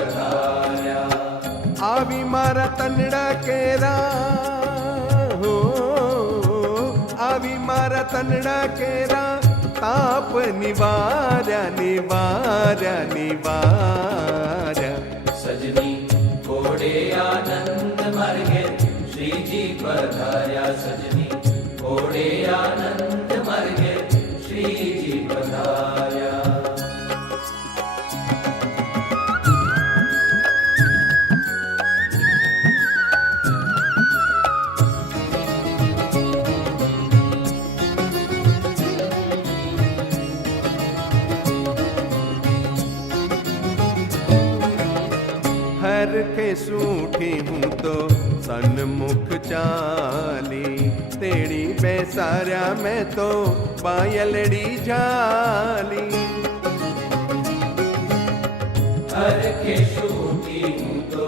પધાર્યા. આવી મારા તનડા કેરા હો, આવી મારા તનડા કેરા તાપ નિવાર્યા નિવાર્યા નિવાર્યા. સજની ઘોડે આનંદ માર્ગે શ્રીજી પધાર્યા. સજની ઘોડે આનંદ માર્ગે શ્રીજી પધાર્યા. હરખે સૂઠી હું તો સન્મુખ ચાલી, તેડી બેસાર્યા મેં તો પાયલડી ઝાલી. હરખે સૂઠી હું તો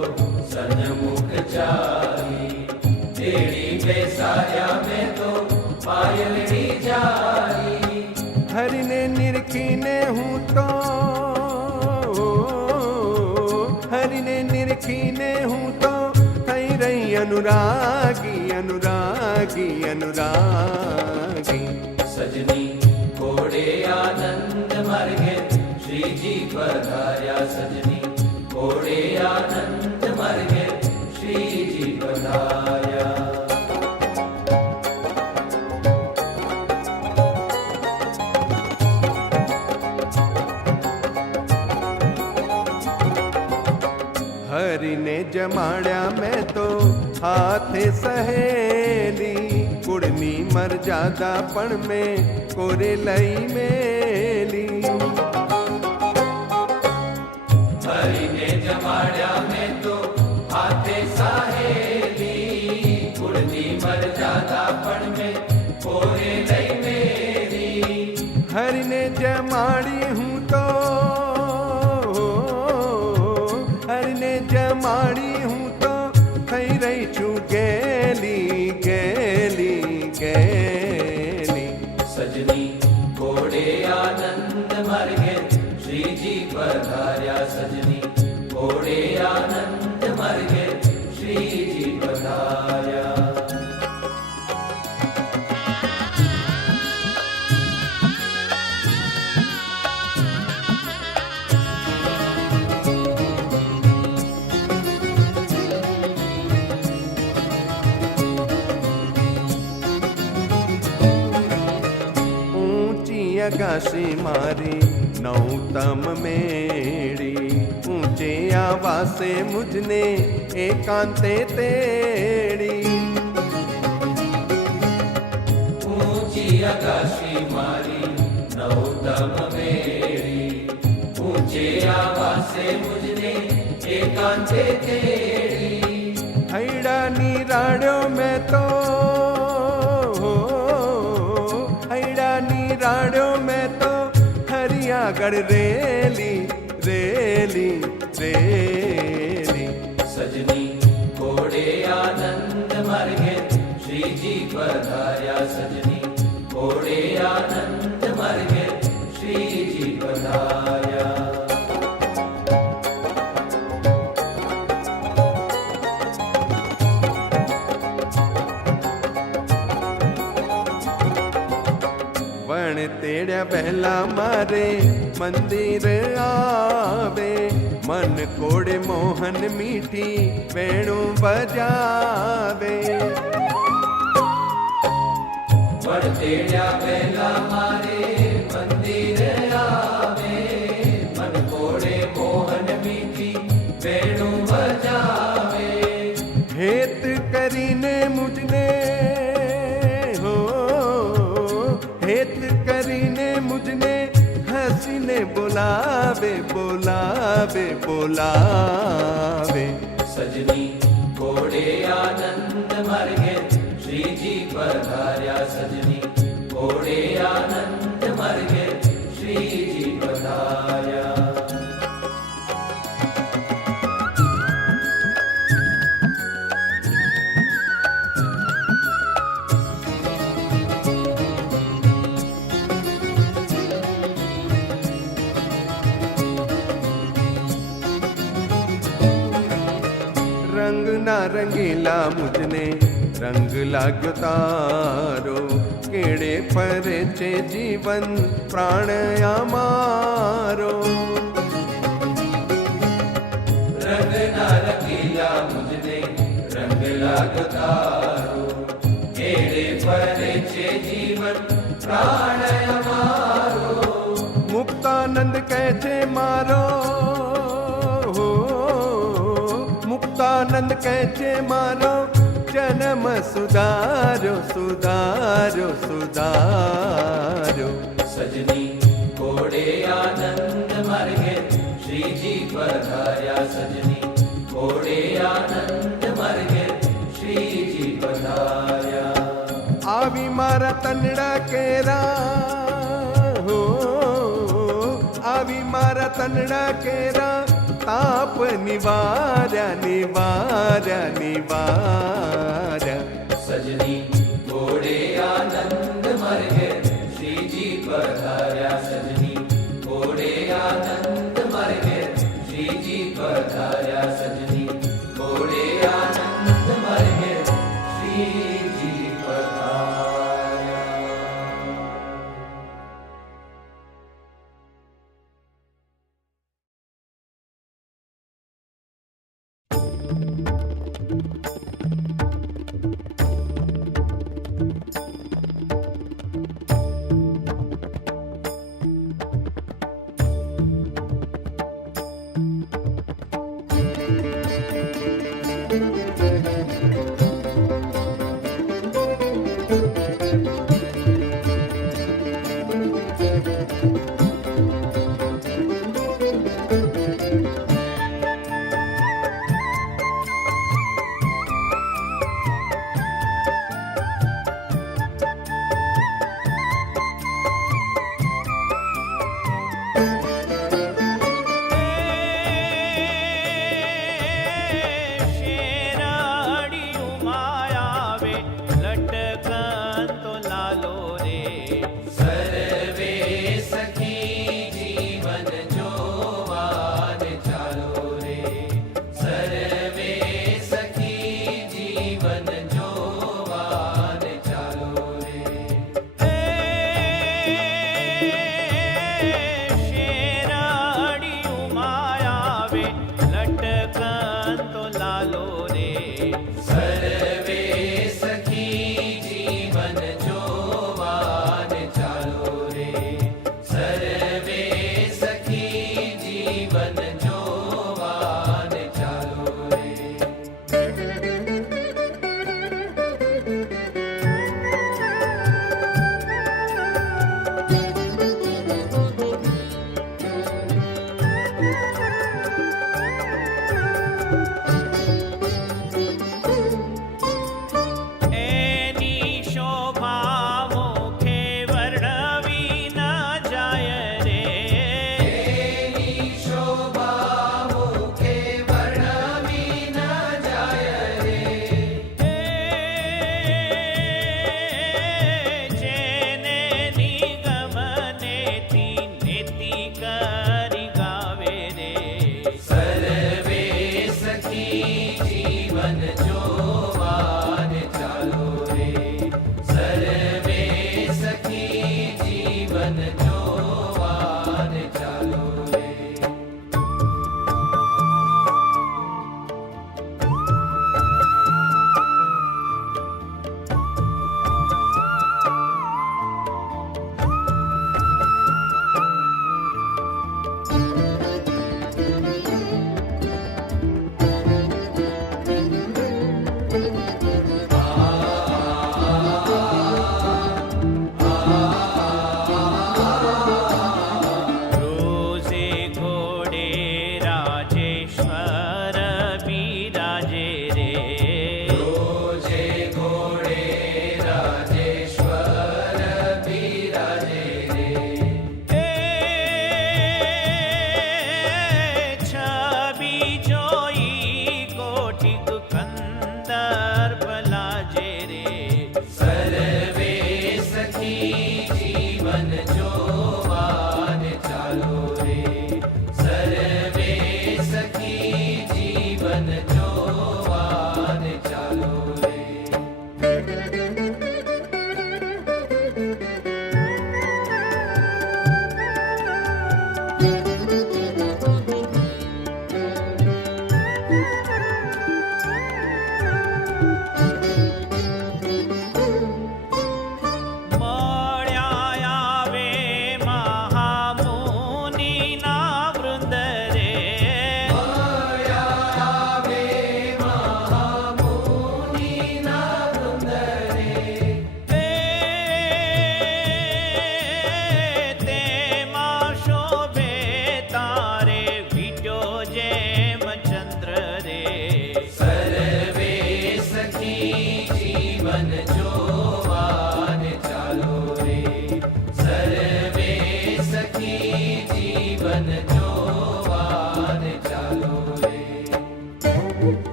સન્મુખ ચાલી, તેડી બેસાર્યા મેં તો પાયલડી ઝાલી. હરિને નિરખીને હું તો, હરિને નિરખીને હું તો થઈ રહી અનુરાગી અનુરાગી અનુરાગી. સજની ઘોડે આનંદ માર્ગે શ્રીજી પધાર્યા. સજની ઘોડે આનંદ માર્ગે શ્રીજી પધાર્યા. હરિને જમાડ્યા મેં તો હાથે સહેલી, કુળની મર્યાદા પણ મેં કોરે લઈ મેલી. હરિને જમાડ્યા મેં તો હાથે સહેલી, કુળની મર્યાદા પણ મેં કોરે લઈ મેલી. હરિને જમાડી હું તો, હરિને જમાડી હું તો થઈ રહી છું ગેલી ગેલી ગેલી. સજની ઘોડે આનંદ માર્ગે શ્રીજી પધાર્યા. સજની ઘોડે આનંદ માર્ગે શ્રીજી પધાર્યા. અગાશી મારી નૌતમ મેળી, ઊંચે આવાસે મુજને એકાંતે તેડી. ઊંચી આકાશી મારી નૌતમ મેળી, ઊંચે આવાસે મુજને એકાંતે તેડી. હૈડાની રાડ્યો મેં તો, હૈડાની રાડ્યો મેં તો હરિયાગઢ રેલી રેલી રેલી. સજની ઘોડે આનંદ માર્ગે શ્રીજી પધાર્યા. સજની ઘોડે આનંદ માર્ગે શ્રીજી પધાર્યા. વણ તેડ્યા પહેલા મારે મંદિર આવે, મન કોડે મોહન મીઠી વેણું બજાવે. વણ તેડ્યા પહેલા મારે મંદિર આવે, મન કોડે મોહન મીઠી વેણું બજાવે. હેત કરીને મુજને હો, હેત કરીને મુજને હસીને બોલાવે બોલાવે બોલાવે. સજની ઘોડે આનંદ માર્ગે શ્રીજી પધાર્યા. સજની ઘોડે આનંદ માર્ગે શ્રીજી પધાર્યા. ના રંગીલા મુજને રંગ લાગ્યો તારો, કેડે ફરે છે જીવન પ્રાણ અમારો. રંગ ના રંગીલા મુજને રંગ લાગ્યો તારો, કેડે ફરે છે જીવન પ્રાણ અમારો. મુક્તાનંદ કહે છે મારો, મુક્તાનંદ કહે છે મારો, જન્મ સુધારો સુધારો સુધારો. સજની ઘોડે આનંદ માર્ગે શ્રીજી પધાર્યા. સજની ઘોડે આનંદ માર્ગે શ્રીજી પધાર્યા. આવી મારા તનડા કેરા હો, આવી મારા તનડા કેરા, તાપ નિવાર્યા નિવાર્યા નિવાર્યા. સજની ઘોડે આનંદ માર્ગે શ્રીજી પધાર્યા. સજની ઘોડે આનંદ માર્ગે શ્રીજી પધાર્યા. સજની ઘોડે આનંદ માર્ગે શ્રીજી પધાર્યા.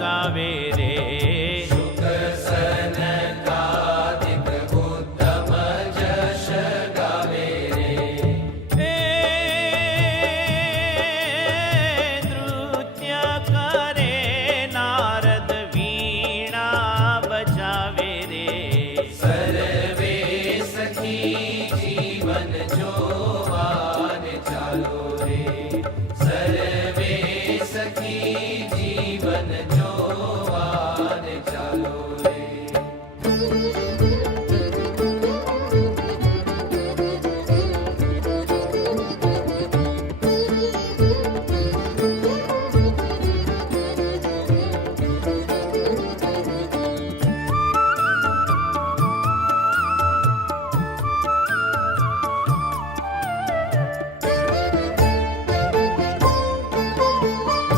गावे रे। शुक सनकादिक उत्तम जश गावे रे। नृत्य करे नारद वीणा बजावे रे। सर्वे सखी जीवन जोवान चालो रे। सर्वे सखी जीवन जोवान चालो रे।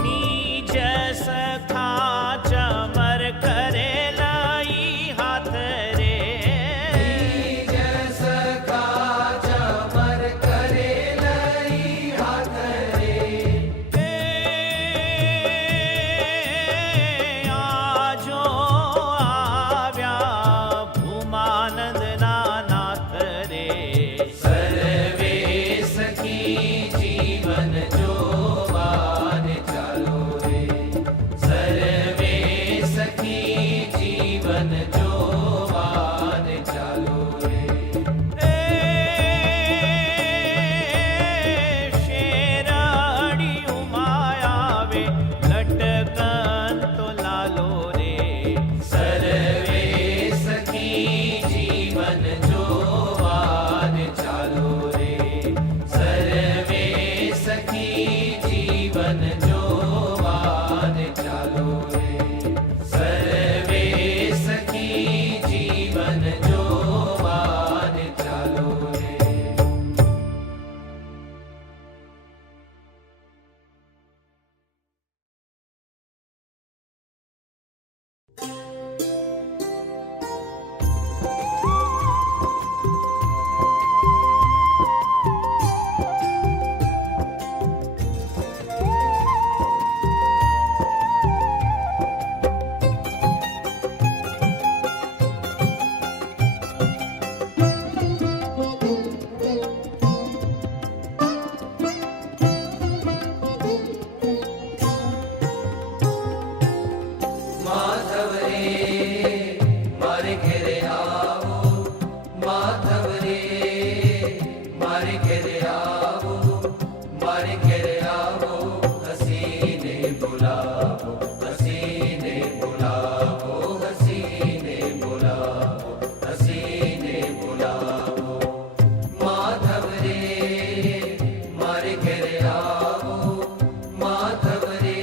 निज सखा चमर करे लाई हाथ रे। निज सखा चमर करे लई हाथ रे। आजो आव्या भूमानंद नाथ रे। सर्वे सखी जीवन जोवान चालो रे। सर्वे सखी जीवन जोवान चालो रे। शेराड़ी उमायावे लटकन तो लालो रे। सर्वे सखी जीवन जोवान चालो रे। सर्वे सखी जीवन जोवान चालो रे। सर्वे सखी जीवन जोवान चालो रे। माधव रे मारे घेरे आवो। माधव रे मारे घेरे आवो। मारे घेरे आवो। हसीने बुलावो। हसीने बुलावो। हसीने बुलावो। हसीने बुलावो। माधव रे मारे घेरे आवो। माधव रे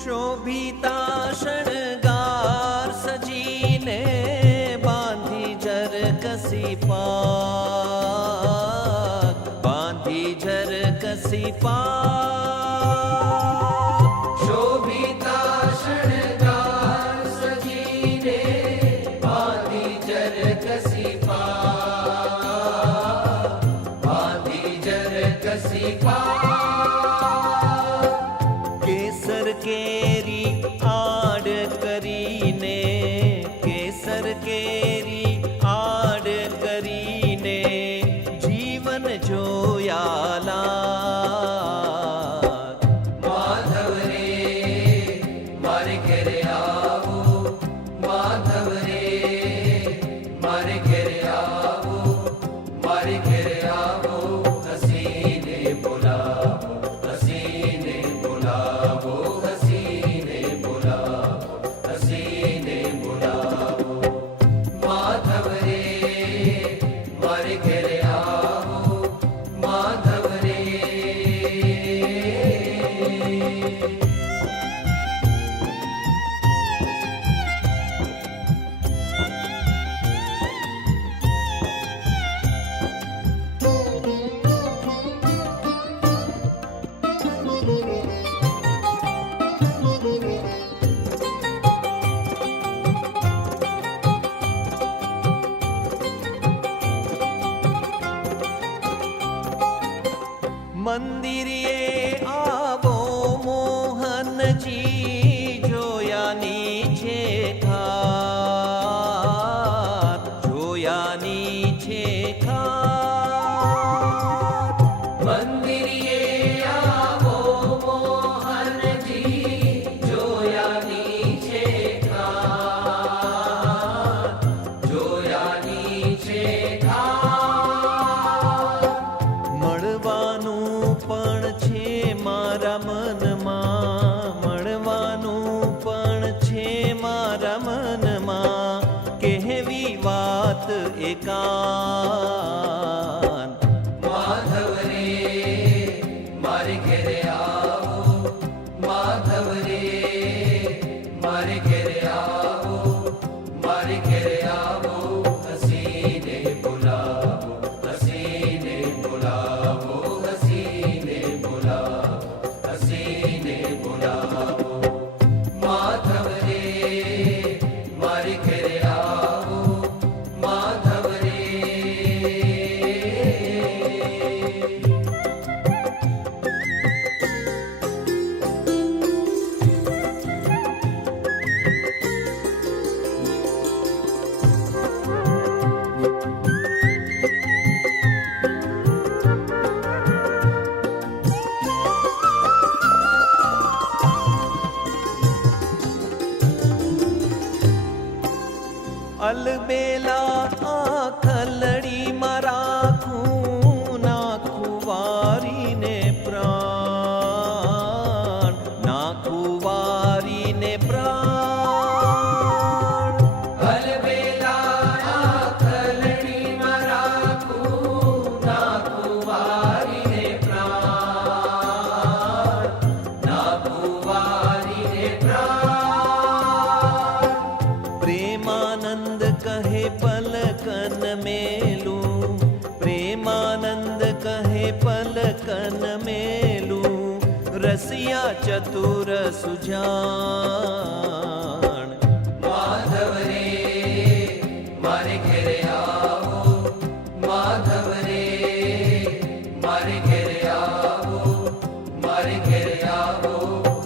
शोभिता शृंगार सजीने बांधी जर कसी पाग। बांधी जर कसी पाग। शोभिता शृंगार सजीने बांधी जर कसी पाग। बांधी जर कसी पाग। केसर केरी आड़ करीने। केसर केरी आड़ करीने जीवन जोयाला। माधव रे मारे घेरे आवो। माधव रे मारे घेरे आवो। मारे घेरे आवो। हसीने बुलावो। हसीने बुलावो। हसीने बुलावो। हसीने बुलावो। माधव મંદિરે આવો મોહનજી, જોયાની છે ખાત, જોયાની છે ખાત. મંદિરે આવો મોહનજી, જોયાની છે ખાત, જોયાની છે ખાત. મળવાનું પણ છે મારા મનમાં, મળવાનું પણ છે મારા મનમાં, કહેવી વાત એકાંત. માધવ રે મારે ઘેરે આવો, માધવ રે મારે ઘેરે આવો, મારે ઘેરે આવો, હસીને બોલાવો, હસીને બોલાવો, હસીને બોલાવો, હસીને બોલાવો. માધવ રે મારે ઘેરે આવો, માધવ રે. અલબેલા આખલડીમાં રાખું, નાખું વારીને પ્રાણ, નાખું વારીને પ્રાણ. અલબેલા આખલડીમાં રાખું, નાખું વારીને પ્રાણ, નાખું વારીને પ્રાણ. પ્રેમાનંદ કહે પલકન મેલું, પ્રેમાનંદ કહે પલકન મેલું, રસિયા ચતુર સુજાણ. માધવ રે મારે ઘેરે આવો, માધવ રે મારે ઘેરે આવો, મારે ઘેરે આવો,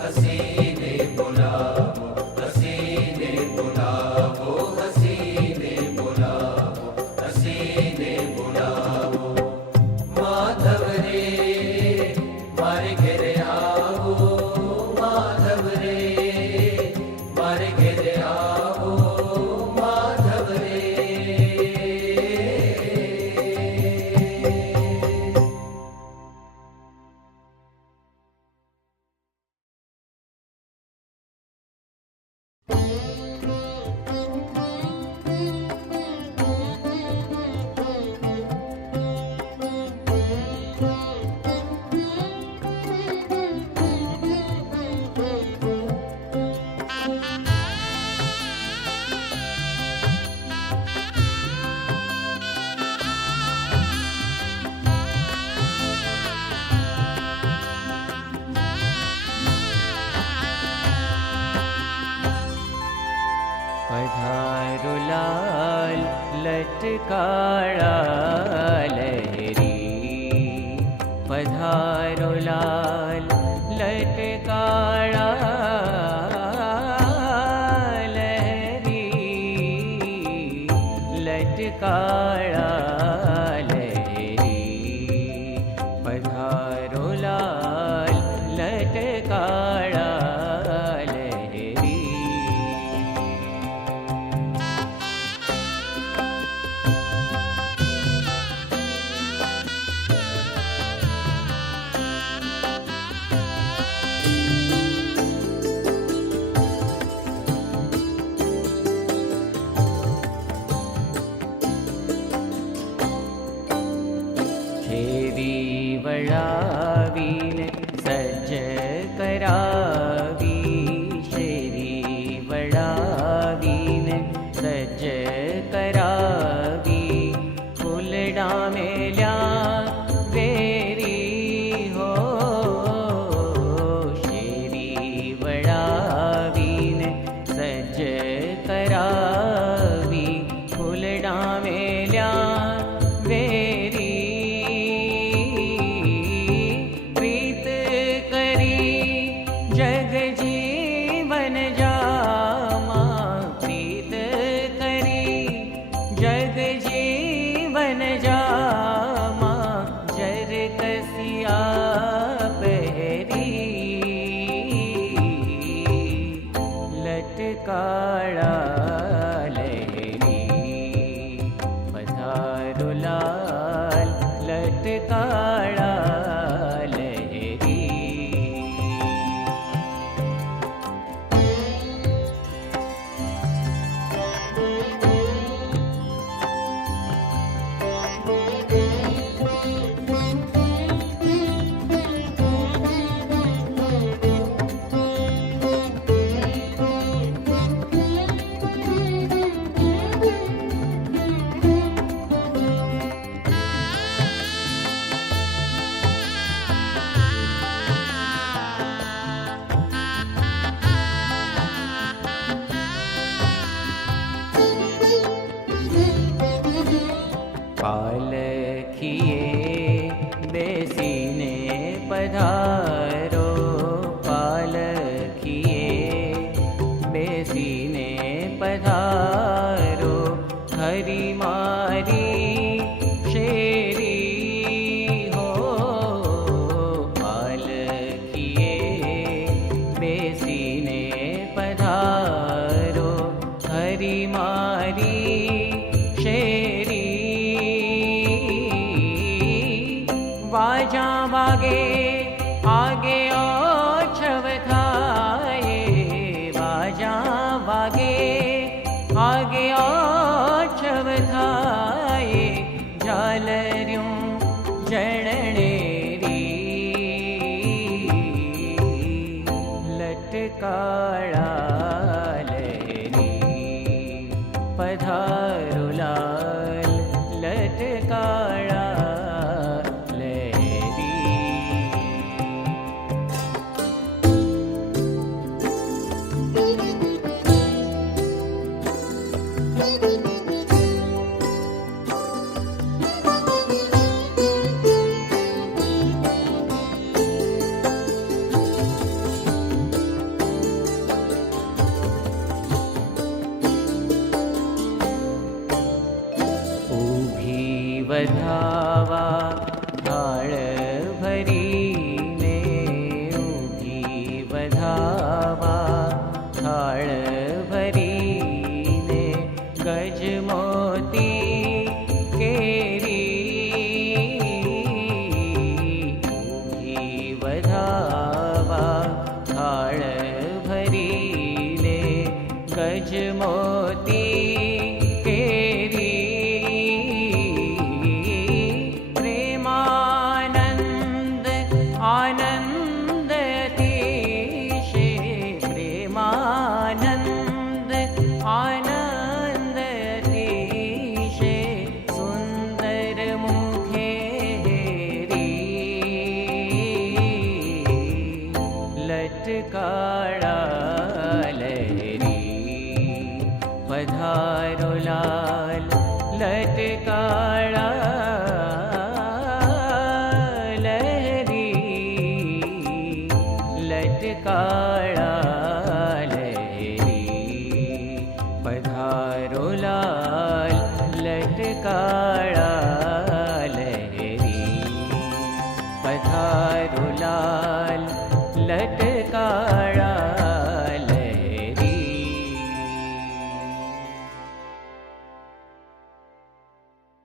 હસીને બોલાવો, હસીને બોલાવો, હસીને બોલાવો, હસીને બોલાવો. માધવ રે મારે ઘેરે આવો, માધવ રે મારે ઘેરે આવો, માધવ રે. पधारो लाल लटकाळा लहरी, पधारो लाल लटकाळा लहरी, लटकाळा लहरी, पधारो लाल लटकाळा लहरी. છેરી વળાવીને સજ્જ કરાવી, શેરી વળાવીને સજ્જ કરાવી, ફૂલડા મેલ્યા વેરી હો, શેરી વળાવીને સજ્જ કરાવી, ફૂલડા મેલ્યા વેરી, पालखिए बेसीने पधारो, पालखिए बेसीने पधारो, हरि मारी शेरी हो। पालखिए बेसीने पधारो, हरि मारी शेरी। वाजा वागे आगे ओछव थाये, वाजा वागे आगे ओछव थाये, झालर्यों जड़नेरी लटकाड़ा लहरी। पधारो लाल लटकाड़ा વધાવા થાળ ભરીને, ઊભી વધાવા થાળ ભરીને, ગજમોતી કેરી ઊભી વધાવા થાળ ભરીને, ગજમોતી लटकाड़ा लहरी। पधारो लाल लटकाड़ा लहरी, लटकाड़ा लहरी। पधारो लाल लटकाड़ा लहरी, पधारो लाल लटकाड़ा लहरी। ॐ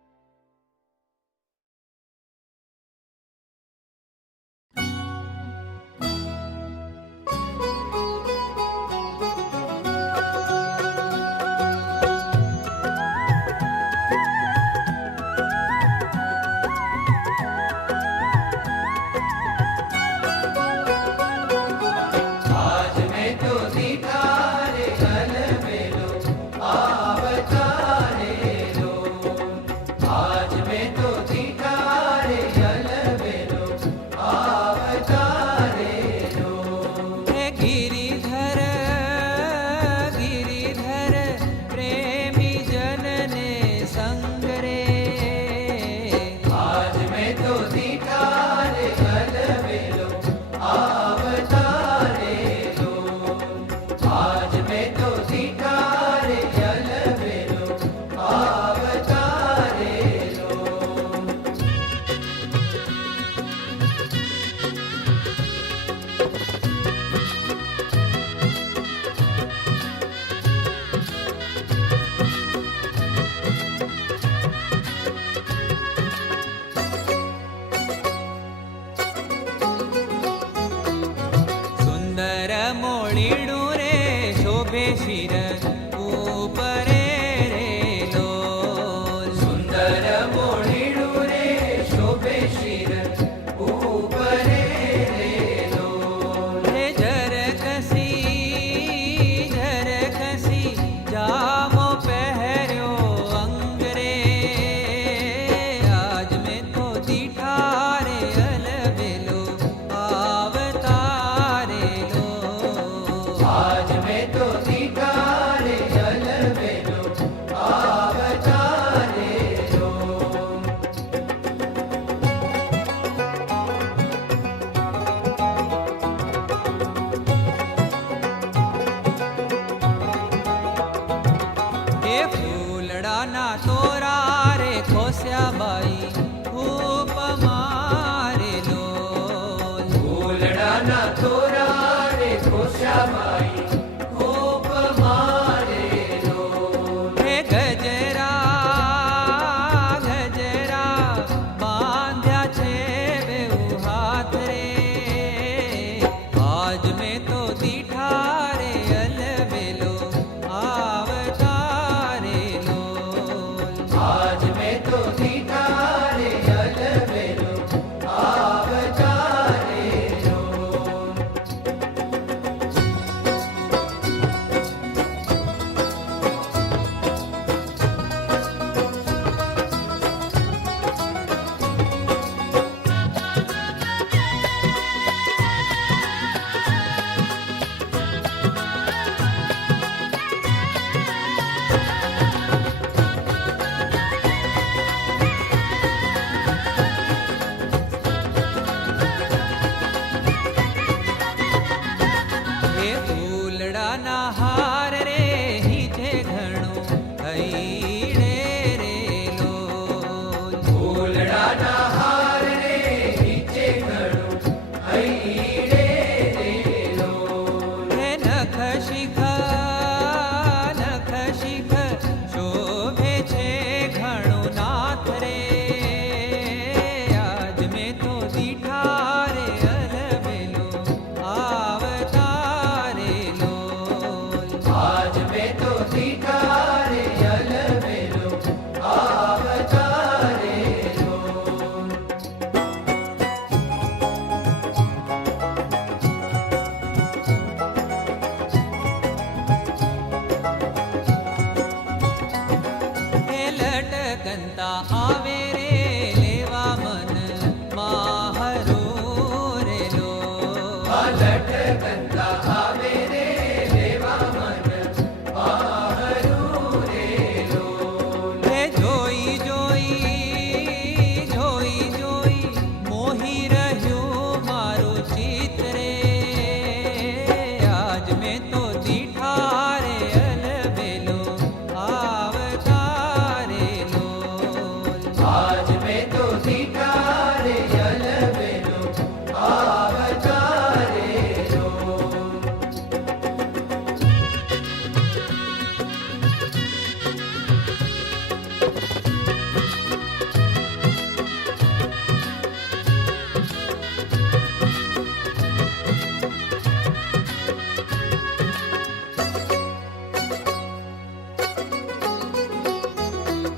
થોરા રે ખોસ્યા બાઈ ખૂબ મારે લોલ. ફૂલડાના થોરા રે ખોસ્યા બાઈ ખૂબ મારે લોલ. હે ગજરા ગજરા બાંધ્યા છે બેઉ હાથ રે. આજ મેં તો દીઠા રે અલબેલો આવતા રે લોલ. આજ મેં તો દીઠા રે અલબેલો આવતા રે લોલ. હે ફૂલડાના હાર રે હીધે ઘણું હૈડે રે લોલ. ફૂલડાના હાર રે નીચે ઘણું હૈડે રે લોલ. હે નખ શિખ શોભે છે ઘણું નાથ રે. આજ મેં તો દીઠા રે અલબેલો આવતા રે લોલ. આજ મેં તો દીઠા રે અલબેલો આવતા રે લોલ. હે લટકંતા આવે રે લેવા મન માહરો રે લોલ. લટકંતા આવે રે લેવા મન મારું રે લોલ. હે જોઈ જોઈ મોહી રહ્યું મારું ચિત્ત રે. આજ મેં તો દીઠા રે અલબેલો આવતા રે લોલ. આજ મેં તો દીઠા રે અલબેલો આવતા રે લોલ.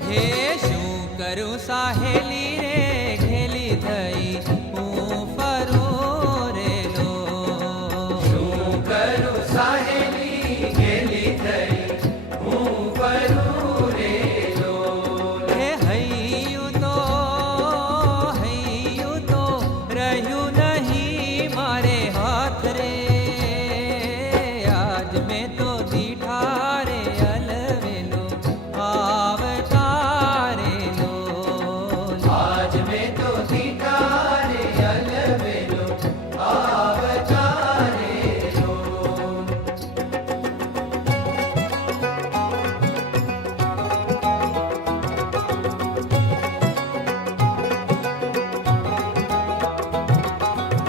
હે શું કરું સાહેલી રે ઘેલી થઈ હું ફરું રે લોલ. શું કરું સાહેલી ગેલી થઈ હું ફરું રે લોલ. હે હૈયું તો રહ્યું નહીં મારે હાથ રે. આજ મેં તો દીઠા રે અલબેલો આવતા રે લોલ. આજ મેં તો દીઠા રે અલબેલો આવતા રે લોલ.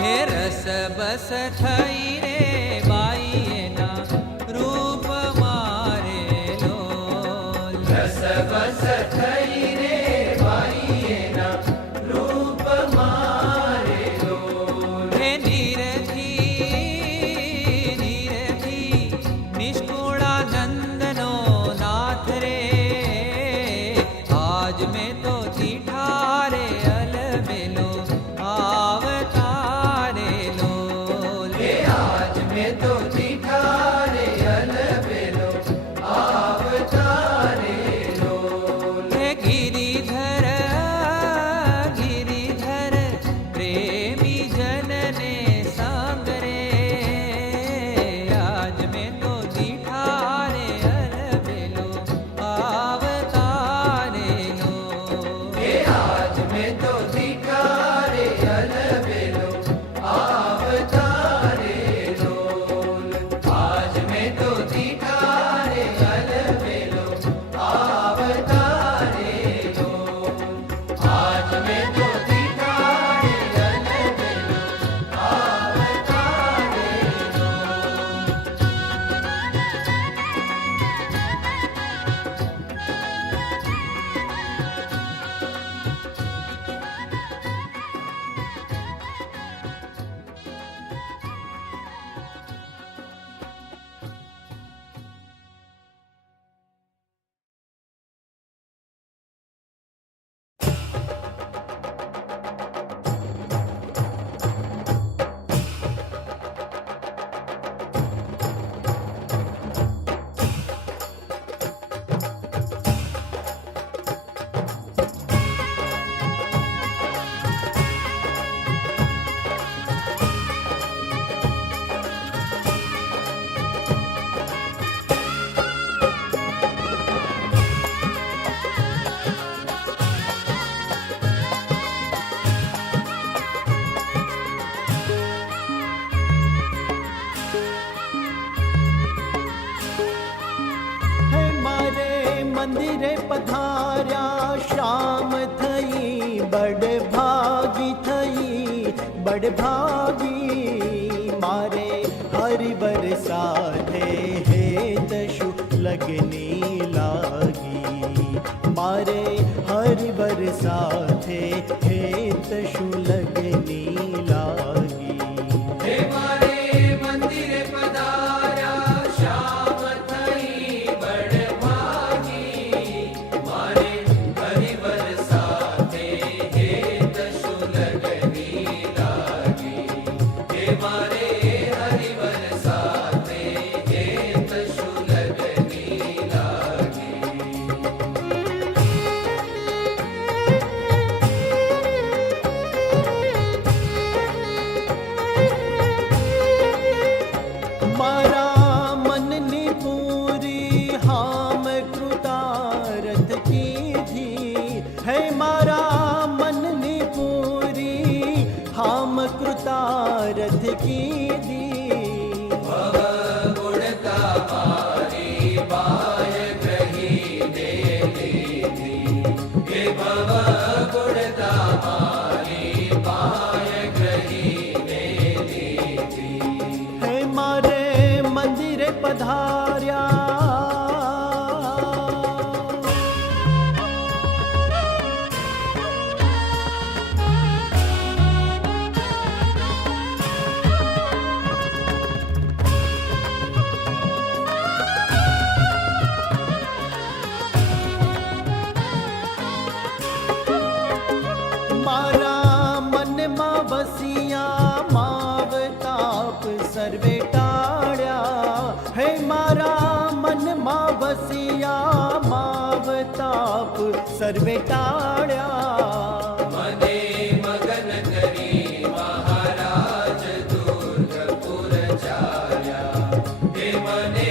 હે રસ બસ થઈ રે બાઈ એના રૂપ મારે લોલ. રસ બસ થઈ રે બાઈ એના રૂપ મારે લોલ. હે નીરથી નિષ્કુળાનંદનો નાથ રે. આજ મેં તો દીઠા રે અલબેલો આવતા રે લોલ. હે મંદિરે પધાર્યા શામ થઈ બડ ભાગી થઈ બડ ભાગી મારે હરિબર સાથે હેત શુ લગની લાગી મારે હરિબર સાથે હેત શુ લગની લાગી હે મારે મંદિરે પધાર્યા શ્યામ થઈ બડ ભાગી મારે હરિવર સાથે હેત શુલગની લાગી હે મારે હરિવર સાથે હેત શુલગની લાગી મારા મનની પૂરી હામ કૃતારથ કીધી હે મારા મનની પૂરી હામ કૃતારથ કીધી ગુણતા મારી બાય ગ્રહી દે લીધી હે ભવ ગુણતા મારી બાય ગ્રહી દે લીધી હે મારે મંદિરે પધાર્યા મારા મનમાં વસિયા માવતાપ સર્વે ટાળ્યા હે મારા મનમાં વસિયા માવતાપ સર્વે ટાળ્યા મને મગન કરી મહારાજ દુર્ગપુર ચાલ્યા હે મને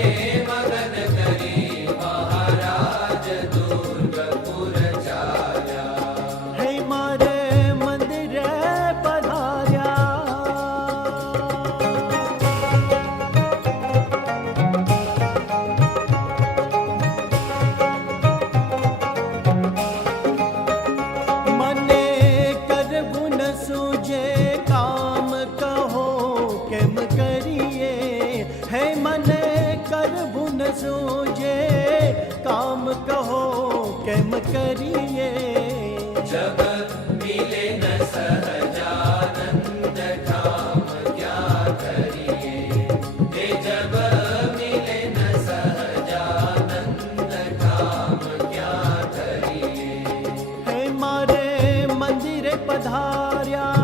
મગન કરી મહારાજ દુર્ગપુર ચાલ્યા હે મારે મંદિરે પધાર્યા મને કરવું ન સૂજે કામ કહો કેમ કરીએ હે મને કરવું ન સૂજે કામ કહો કેમ કરીએ जब मिले न सहजानंद ठाम क्या करिए हे जब मिले न सहजानंद ठाम क्या करिए હે મારે મંદિરે પધાર્યા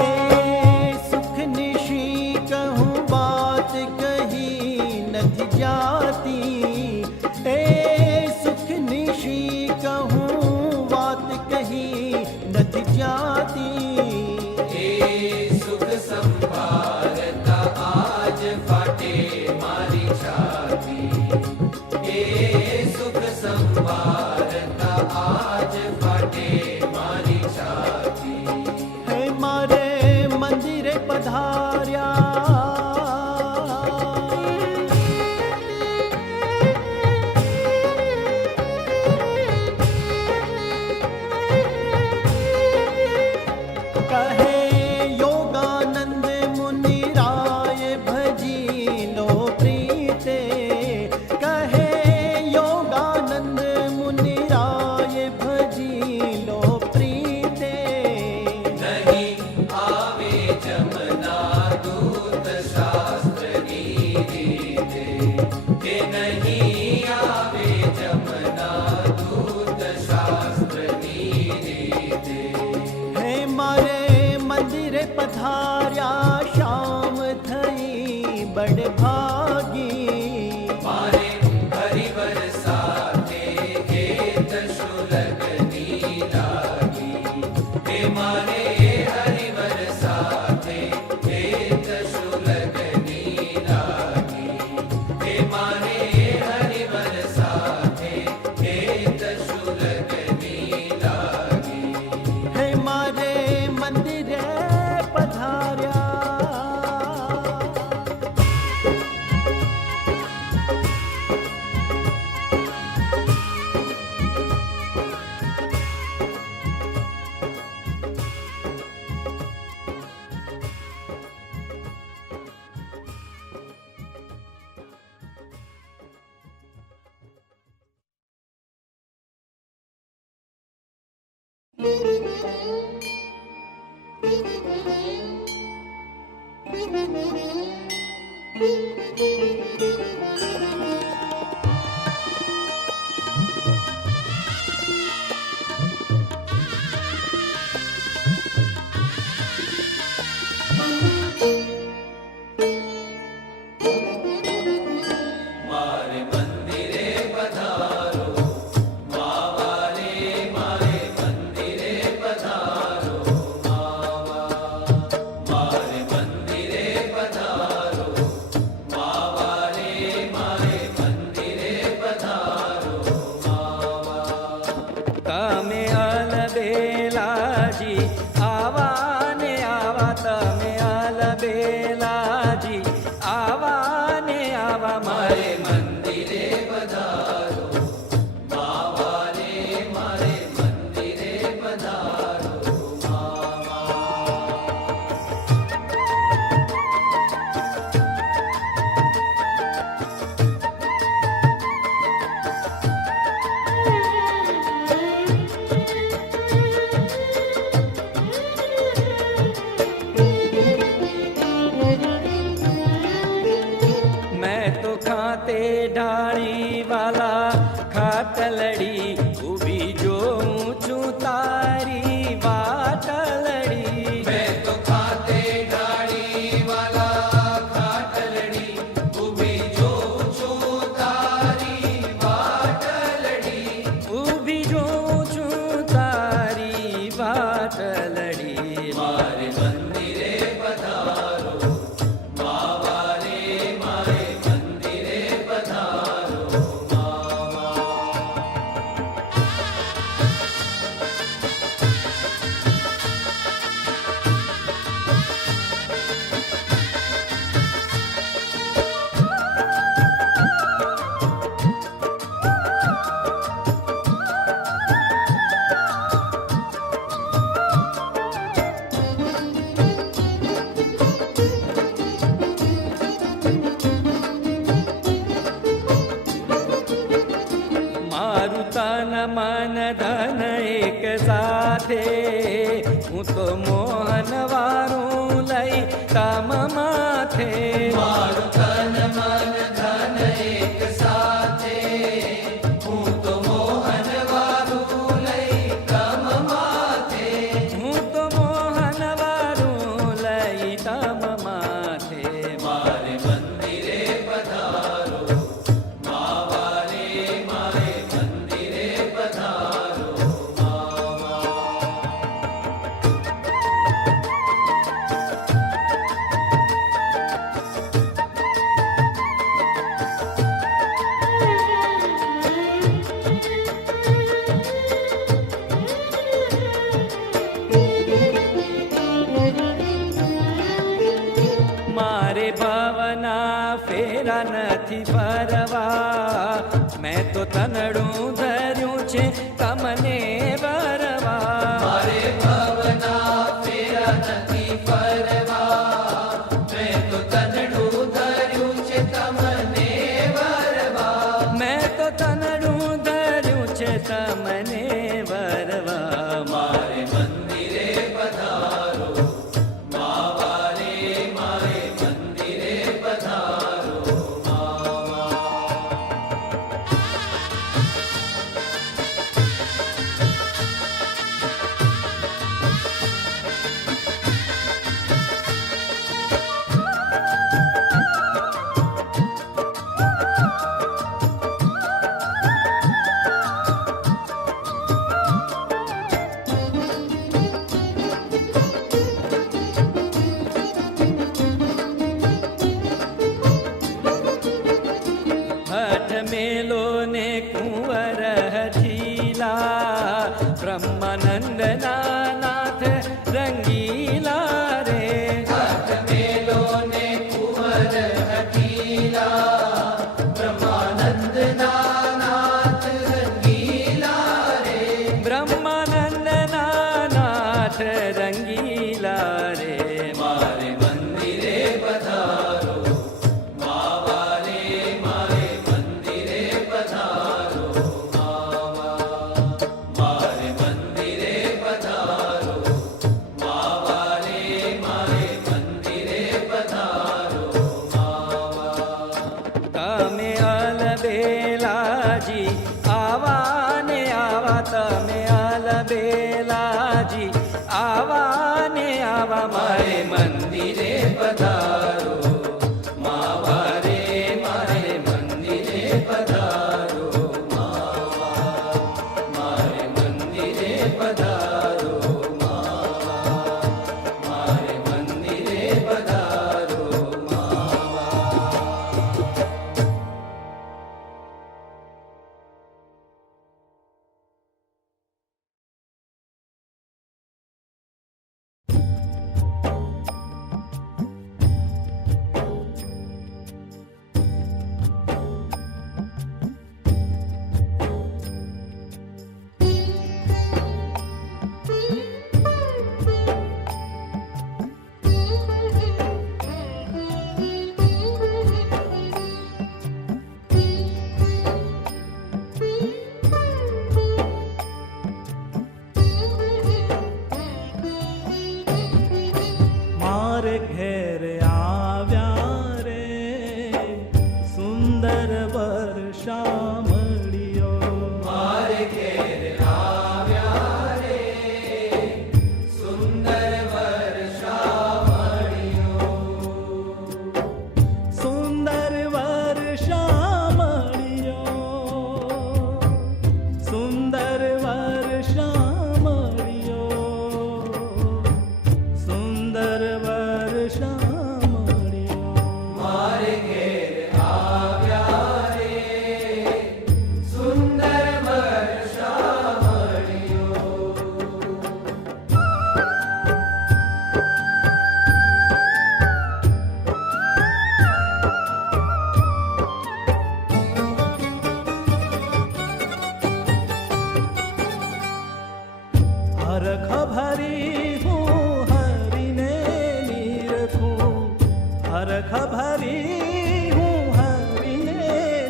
એ સુખની શી કહું વાત કહી નથી જાતી એ સુખની શી કહું વાત કહી નથી જાતી हे सुख संभारता आज फाटे मारी छाती हे सुख संभारता आज फाटे मारी छाती હે મારે મંદિરે પધાર્યા મારે મંદિરે પધારો માવા રે મારે મંદિરે પધારો માવા મારે મંદિરે પધારો માવા રે મારે મંદિરે પધારો માવા તમે અલબેલાજી આવા ને આવા તમે અલબેલાજી આવા ને આવા મારે મારે મંદિરે પધારો માવા રે મારે મંદિરે પધારો માવા मैं तो खाते ढाड़ी वाला खाटलड़ी उभी जो ऊंचू तारी वाटलड़ी मैं तो खाते गाड़ी वाला खाटलड़ी उभी जो छू तारी वाटलड़ी उभी जो ऊंचू तारी वाटलड़ी मारे मंदिरे पधारो मावा रे मारे मंदिरे पधारो मावा મારું તન મન ધન એક સાથે હું તો મોહન વારું લઈ તમ માથે મારું તન મન ધન એક સાથે હું તો મોહન વારું લઈ તમ માથે હું તો મોહન વારું લઈ તમ માથે મારે મંદિરે પધારો માવા રે મારે મંદિરે પધારો માવા મારે ભાવના ફેરા નથી ભરવા મેં તો તનડું ધર્યું છે તમને ભરવા મારે ભાવના ફેરા નથી ફરવા મેં તો તનડું ધર્યું છે તમને વરવા મેં તો તનડું ધર્યું છે તમને ભરવા મારે મંદિરે પધારો માવા રે મારે મંદિરે પધારો માવા મંદિરે પધારો માવા રે મારે મંદિરે પધારો માવા મારે મંદિરે પધારો માવા મારે મંદિરે પધારો માવા મારે ઘેર આવ્યા રે સુંદર વર્ષા મળ્યો મારે ઘેર આવ્યા રે સુંદર વર્ષા મળ્યો સુંદર વર્ષા મળ્યો સુંદર વર્ષા મળ્યો સુંદર વર્ષા મળ્યો મારે ઘેર આવ્યા રે સુંદર વર્ષા મળ્યો હરખ ભરી હું હરીને નીરખું હરખ ભરી હું હરીને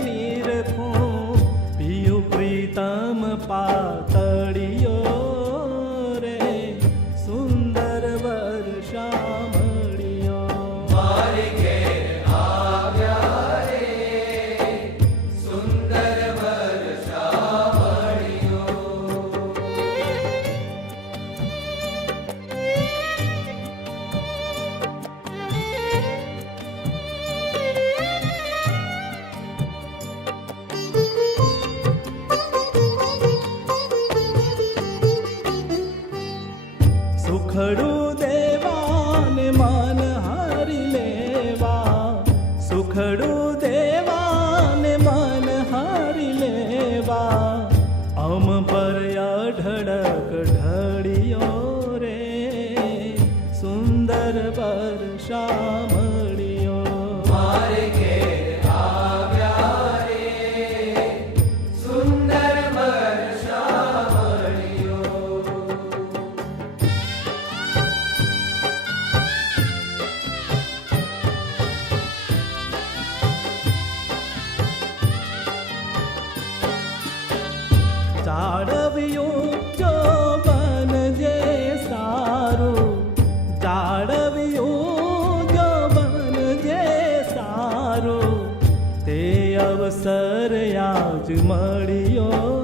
નીરખું પિયું પ્રીતમ પાતળિયો રે સુંદર વર્ષા મળ્યો મારે ઘેર આવ્યા રે સુંદર વર્ષા મળ્યો સુખડું દેવાને મન હારી લેવા સુખડું દેવાને મન હારી લેવા અમ પર અઢળક ઢળિયો રે સુંદર વર્ષા મળ્યો મારે ઘેર આવ્યા રે સુંદર વર્ષા મળ્યો જાળવ્યું જો બનજે સારું જાળવ્યું જો બનજે સારું તે અવસર આજ મળ્યો